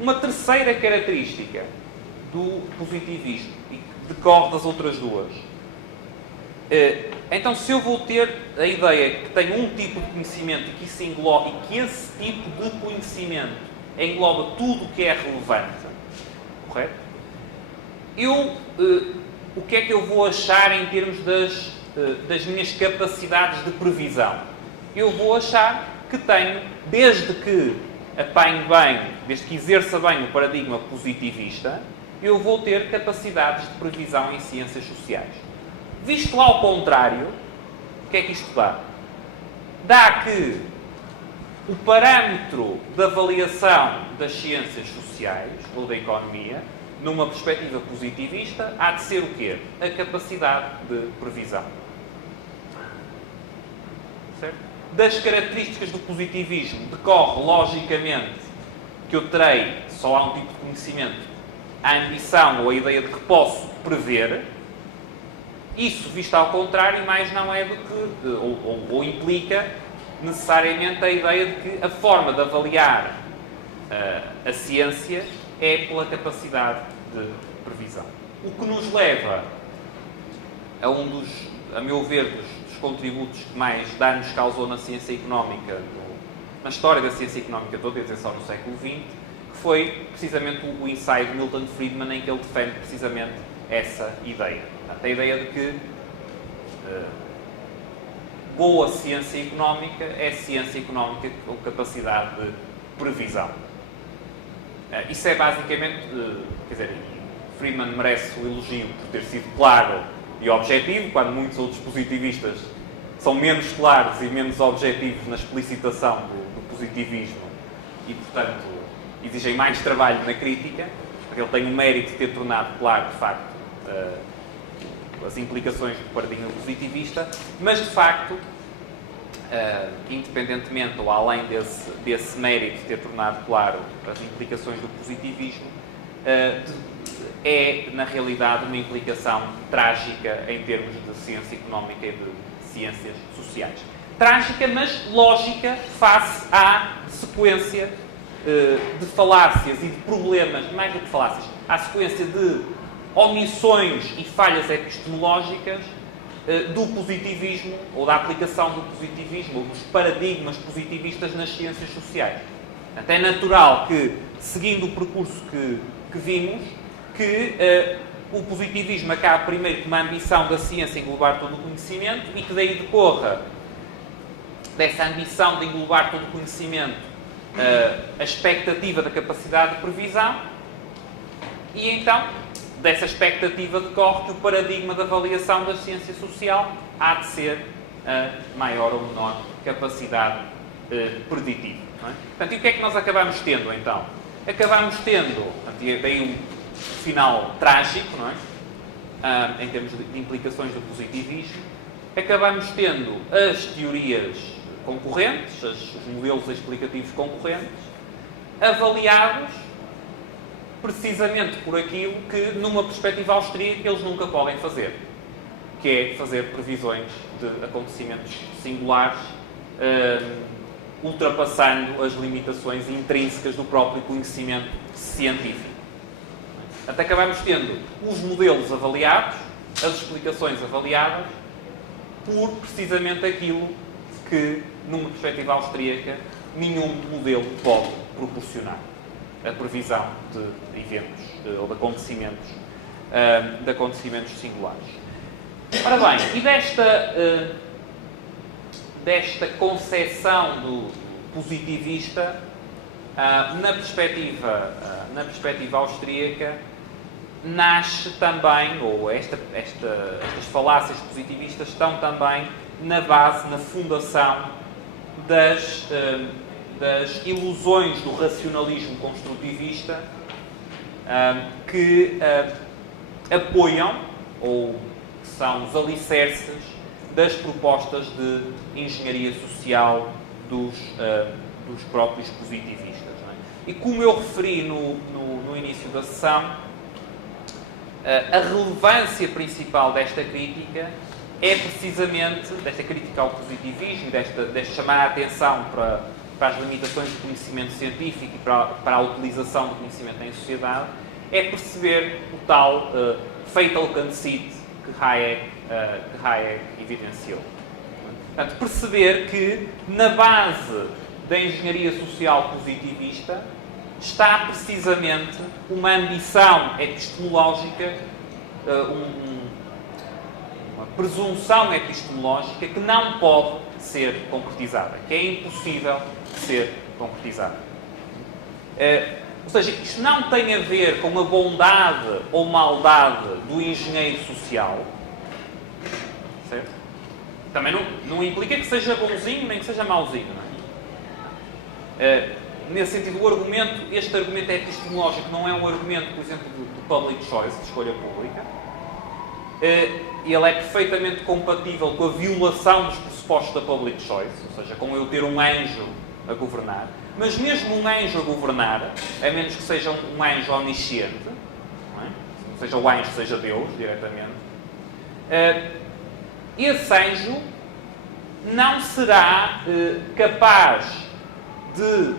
Uma terceira característica do positivismo, e que decorre das outras duas. Então, se eu vou ter a ideia que tenho um tipo de conhecimento e que isso engloba, e que esse tipo de conhecimento engloba tudo o que é relevante, correto? O que é que eu vou achar em termos das minhas capacidades de previsão? Eu vou achar que tenho, desde que apanhe bem, desde que exerça bem o paradigma positivista, eu vou ter capacidades de previsão em ciências sociais. Visto ao contrário, o que é que isto dá? Dá que o parâmetro de avaliação das ciências sociais, ou da economia, numa perspectiva positivista, há de ser o quê? A capacidade de previsão. Certo? Das características do positivismo decorre, logicamente, que eu terei, só há um tipo de conhecimento, a ambição ou a ideia de que posso prever. Isso, visto ao contrário, mais não é do que, ou implica necessariamente a ideia de que a forma de avaliar a ciência é pela capacidade de previsão. O que nos leva a a meu ver, dos contributos que mais danos causou na ciência económica, na história da ciência económica toda, quer dizer, só no século XX, que foi precisamente o ensaio de Milton Friedman, em que ele defende precisamente essa ideia. Portanto, a ideia de que boa ciência económica é ciência económica com capacidade de previsão. Isso é basicamente, quer dizer, Friedman merece o elogio por ter sido claro e objetivo, quando muitos outros positivistas são menos claros e menos objetivos na explicitação do positivismo e, portanto, exigem mais trabalho na crítica, porque ele tem o mérito de ter tornado claro, de facto, as implicações do paradigma positivista, mas, de facto, independentemente ou além desse mérito de ter tornado claro as implicações do positivismo, é, na realidade, uma implicação trágica em termos de ciência económica e de ciências sociais. Trágica, mas lógica face à sequência de falácias e de problemas, mais do que falácias, à sequência de omissões e falhas epistemológicas do positivismo, ou da aplicação do positivismo, ou dos paradigmas positivistas nas ciências sociais. Portanto, é natural que, seguindo o percurso que vimos, que o positivismo acabe primeiro com uma ambição da ciência englobar todo o conhecimento e que daí decorra dessa ambição de englobar todo o conhecimento a expectativa da capacidade de previsão e então dessa expectativa decorre que o paradigma de avaliação da ciência social há de ser a maior ou menor capacidade preditiva. Não é? Portanto, e o que é que nós acabamos tendo, então? Acabamos tendo, daí um final trágico, não é? Em termos de implicações do positivismo, acabamos tendo as teorias concorrentes, os modelos explicativos concorrentes, avaliados precisamente por aquilo que, numa perspectiva austríaca, eles nunca podem fazer, que é fazer previsões de acontecimentos singulares, ultrapassando as limitações intrínsecas do próprio conhecimento científico. Até acabamos tendo os modelos avaliados, as explicações avaliadas, por precisamente aquilo que, numa perspectiva austríaca, nenhum modelo pode proporcionar. A previsão de eventos ou de acontecimentos singulares. Ora bem, e desta concepção do positivista, na perspectiva austríaca, nasce também, ou estas falácias positivistas estão também na base, na fundação das ilusões do racionalismo construtivista que apoiam, ou que são os alicerces das propostas de engenharia social dos próprios positivistas. Não é? E como eu referi no início da sessão, a relevância principal desta crítica é precisamente, desta crítica ao positivismo, desta chamar a atenção para as limitações do conhecimento científico e para a utilização do conhecimento em sociedade, é perceber o tal fatal conceit que Hayek evidenciou. Portanto, perceber que na base da engenharia social positivista está precisamente uma ambição epistemológica, uma presunção epistemológica que não pode ser concretizada, que é impossível ser concretizada. Ou seja, isto não tem a ver com a bondade ou maldade do engenheiro social, certo? Também não implica que seja bonzinho nem que seja mauzinho, não é? Nesse sentido, este argumento epistemológico não é um argumento, por exemplo, do public choice, de escolha pública. Ele é perfeitamente compatível com a violação dos pressupostos da public choice, ou seja, com eu ter um anjo a governar. Mas mesmo um anjo a governar, a menos que seja um anjo omnisciente, não é? Seja o anjo, seja Deus, diretamente, esse anjo não será capaz de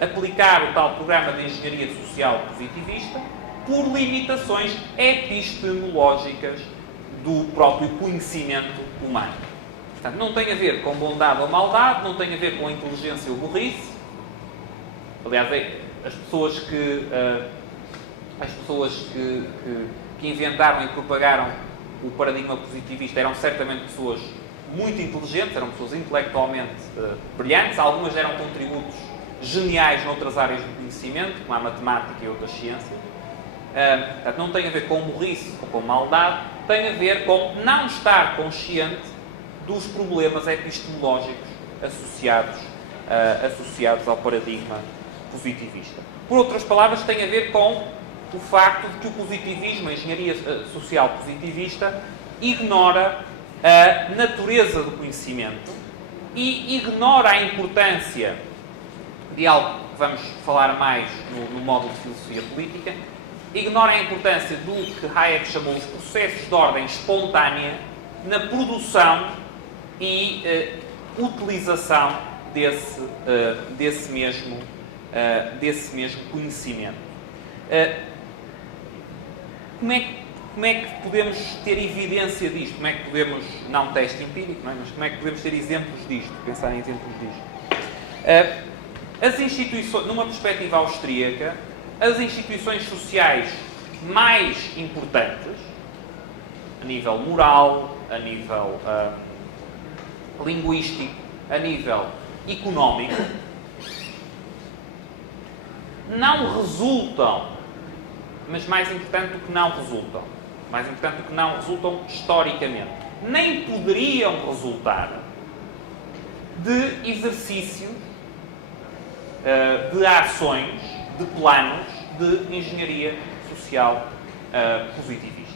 aplicar o tal programa de engenharia social positivista por limitações epistemológicas do próprio conhecimento humano. Portanto, não tem a ver com bondade ou maldade, não tem a ver com inteligência ou burrice. Aliás, as pessoas que inventaram e propagaram o paradigma positivista eram certamente pessoas muito inteligentes, eram pessoas intelectualmente brilhantes, algumas deram contributos geniais noutras áreas do conhecimento, como a matemática e outras ciências. Portanto, não tem a ver com burrice ou com maldade, tem a ver com não estar consciente dos problemas epistemológicos associados ao paradigma positivista. Por outras palavras, tem a ver com o facto de que o positivismo, a engenharia social positivista, ignora a natureza do conhecimento e ignora a importância de algo que vamos falar mais no módulo de filosofia política, ignora a importância do que Hayek chamou os processos de ordem espontânea na produção e utilização desse mesmo conhecimento. Como é que podemos ter evidência disto? Como é que podemos, não teste empírico, não é? Mas como é que podemos ter exemplos disto? Pensar em exemplos disto. As instituições, numa perspectiva austríaca, as instituições sociais mais importantes, a nível moral, a nível linguístico, a nível económico, não resultam, mas mais importante do que não resultam, mais importante do que não resultam historicamente, nem poderiam resultar de exercícios, de ações, de planos de engenharia social positivista.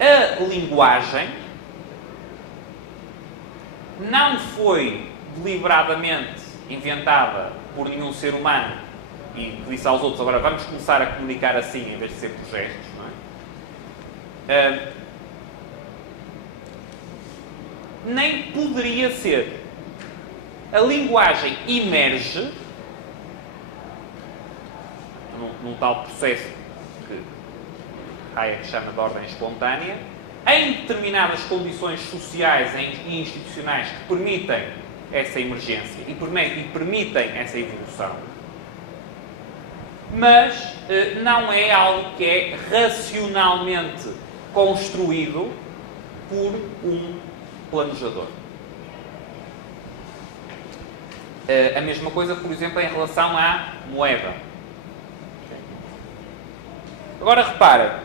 A linguagem não foi deliberadamente inventada por nenhum ser humano e que disse aos outros, agora vamos começar a comunicar assim em vez de ser por gestos, não é? Nem poderia ser. A linguagem emerge num tal processo que Hayek chama de ordem espontânea, em determinadas condições sociais e institucionais que permitem essa emergência e permitem essa evolução, mas não é algo que é racionalmente construído por um planejador. A mesma coisa, por exemplo, em relação à moeda. Agora repara,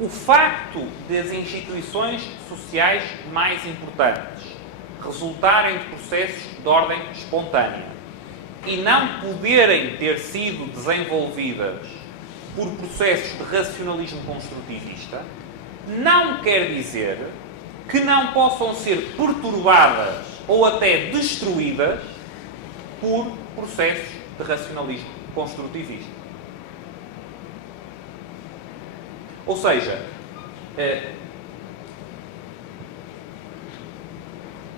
o facto das instituições sociais mais importantes resultarem de processos de ordem espontânea e não poderem ter sido desenvolvidas por processos de racionalismo construtivista, não quer dizer que não possam ser perturbadas ou até destruídas por processos de racionalismo construtivista. Ou seja,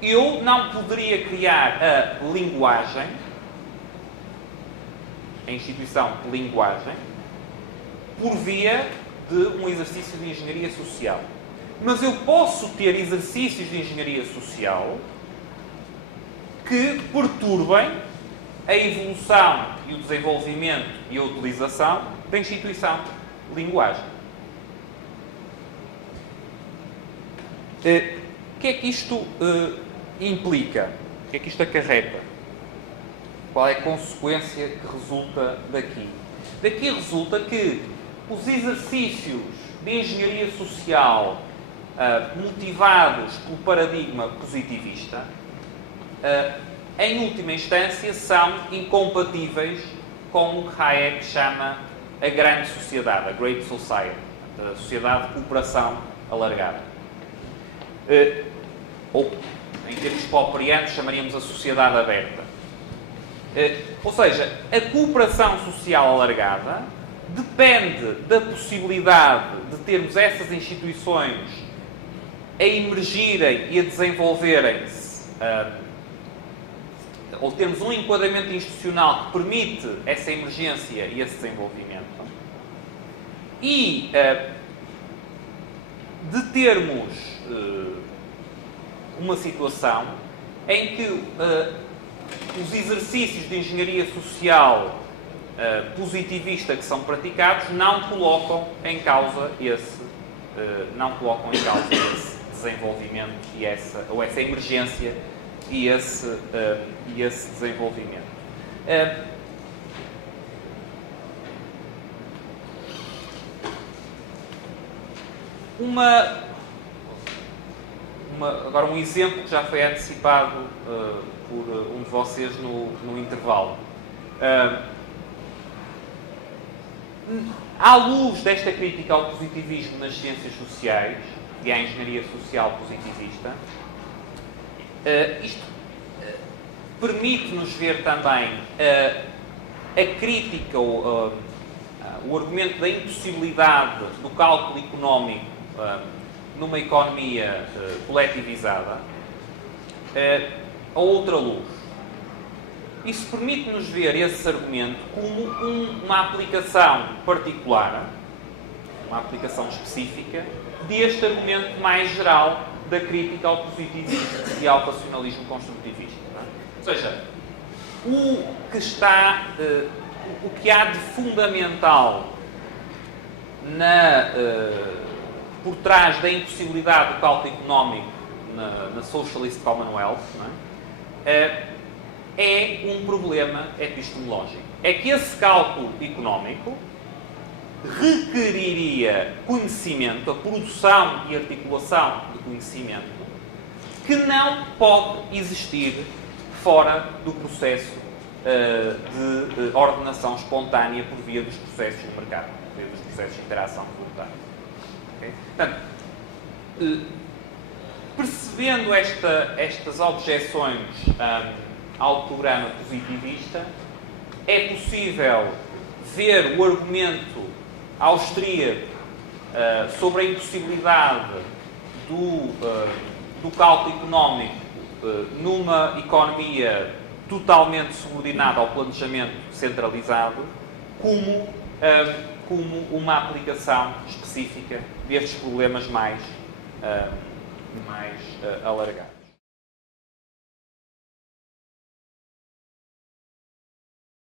eu não poderia criar a linguagem, a instituição de linguagem, por via de um exercício de engenharia social. Mas eu posso ter exercícios de engenharia social que perturbem a evolução e o desenvolvimento e a utilização da instituição de linguagem. O que é que isto implica? O que é que isto acarreta? Qual é a consequência que resulta daqui? Daqui resulta que os exercícios de engenharia social motivados pelo paradigma positivista, em última instância, são incompatíveis com o que Hayek chama a grande sociedade, a Great Society, a sociedade de cooperação alargada. Ou, em termos popperianos, chamaríamos a sociedade aberta. Ou seja, a cooperação social alargada depende da possibilidade de termos essas instituições a emergirem e a desenvolverem-se, ou termos um enquadramento institucional que permite essa emergência e esse desenvolvimento, e de termos uma situação em que os exercícios de engenharia social positivista que são praticados não colocam em causa esse desenvolvimento e essa emergência e esse desenvolvimento. Agora um exemplo que já foi antecipado por um de vocês no intervalo. À luz desta crítica ao positivismo nas ciências sociais e à engenharia social positivista, isto permite-nos ver também a crítica, o argumento da impossibilidade do cálculo económico numa economia coletivizada a outra luz. Isso permite-nos ver esse argumento como uma aplicação particular, uma aplicação específica, deste argumento mais geral da crítica ao positivismo e ao racionalismo construtivista. Ou seja, o que há de fundamental por trás da impossibilidade do cálculo económico na Socialist Commonwealth, é um problema epistemológico. É que esse cálculo económico requeriria conhecimento, a produção e articulação de conhecimento, que não pode existir fora do processo de ordenação espontânea por via dos processos de mercado, por via dos processos de interação voluntária. Okay? Portanto, percebendo estas objeções ao programa positivista, é possível ver o argumento austríaco sobre a impossibilidade do cálculo económico numa economia totalmente subordinada ao planejamento centralizado como uma aplicação específica destes problemas mais alargados.